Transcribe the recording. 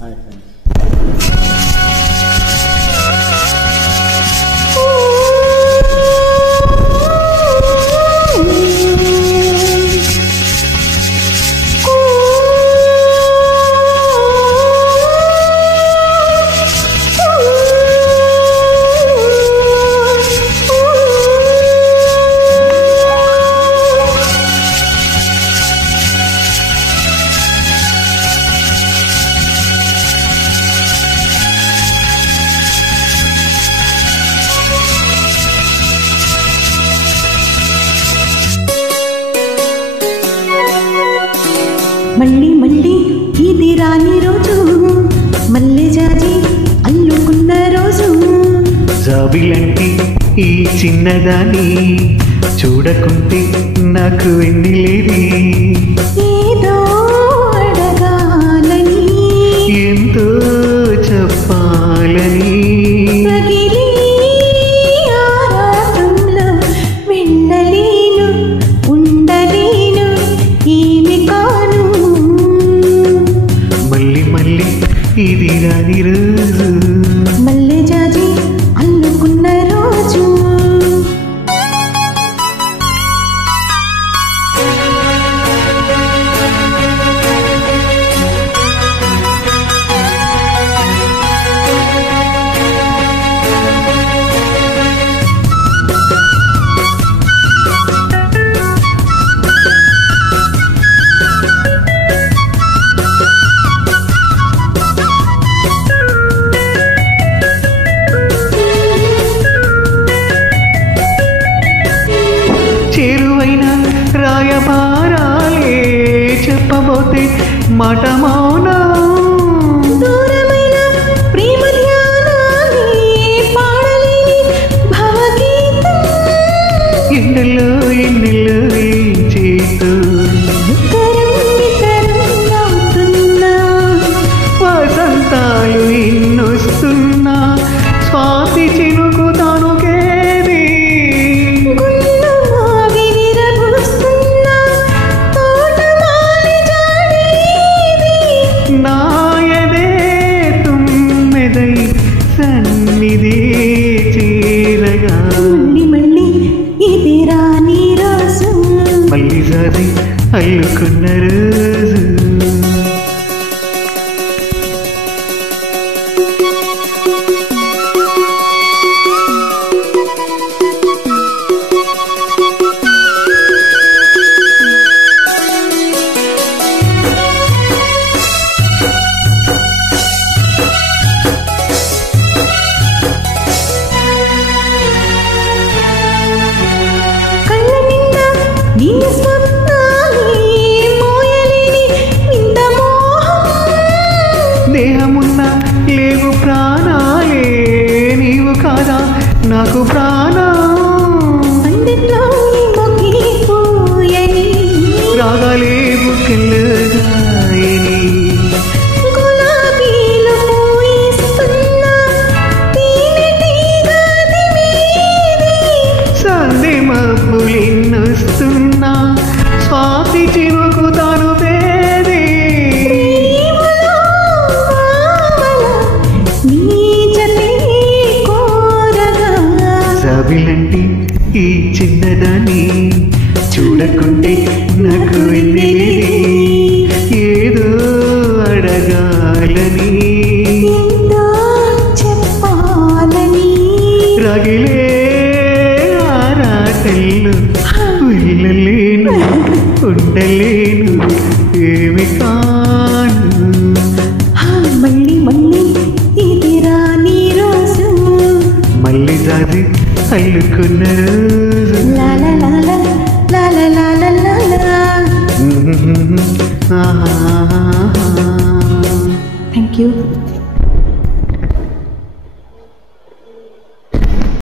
Hi friends. మళ్ళీ మళ్ళీ ఇది రాని రోజు, మల్లె జాజి అల్లుకున్న రోజు. జాబిలంటి ఈ చిన్నదాన్ని చూడకుంటే నాకు వెన్నెలేది. ఏదో అడగాలని, ఎంతో చెప్పాలని, రగిలి ఆరాటంలో వెళ్ళలేను, ఉండలేను, ఏమి కాను. మళ్ళీ మళ్ళీ ఇది రాని రోజు, మల్లె జాజి అల్లుకున్న రోజు. చేరువైన రాయబారాలే చెప్పబోతే మాట మౌనం. దూరమైన ప్రేమ ధ్యానాలే పాడలేని భవగీతం. ఎండలో ఎన్నెల్లో ఏం చేస్తూ ఇతరం అవుతున్నా, వసంతాలు ఎన్నొస్తున్నా స్వాతి చినుకు తనుకేది. గుండు ఆగి విరబూస్తున్నా, తోటమాలి జాడేది. నాయదే తుమ్మెదై సన్నిధి చేరగా, మళ్ళీ మళ్ళీ ఇది రాని రోజు, మళ్ళీ సారి అల్లుకున్న రోజు. కళ్ళ నిండా నీ స్వప్నాలే మోయలేని వింత మోహం. దేహమున్న లేవు ప్రాణాలే నీవు కాదా నాకు ప్రాణం. పందిట్లో మొగిపోయని, రాగలేవు కెళ్ళగాయని, గులాబీలు పూయిస్తున్నా, తేనెటీగ దివేది. సంధి మబ్బులెన్నొస్తున్నా స్వాతి చినుకు తను పేది. ప్రేమలో ఆవల నీ జతే కోరగా, జాబిలంటి ఈ చిన్నదాన్ని చూడకుంటే నాకు వెన్నెలేది. ఏదో అడగాలని, ఎంతో చెప్పాలని, రగిలే ఆరాటల్లో వెళ్ళలేను, ఉండలేను, ఏమి కాను. మళ్ళీ మళ్ళీ ఇది రాని రోజు, మళ్ళీ జాతి అల్లుకున్న రోజు. లా లా లా లా లా లా లా లా లా. ఆహా. Thank you.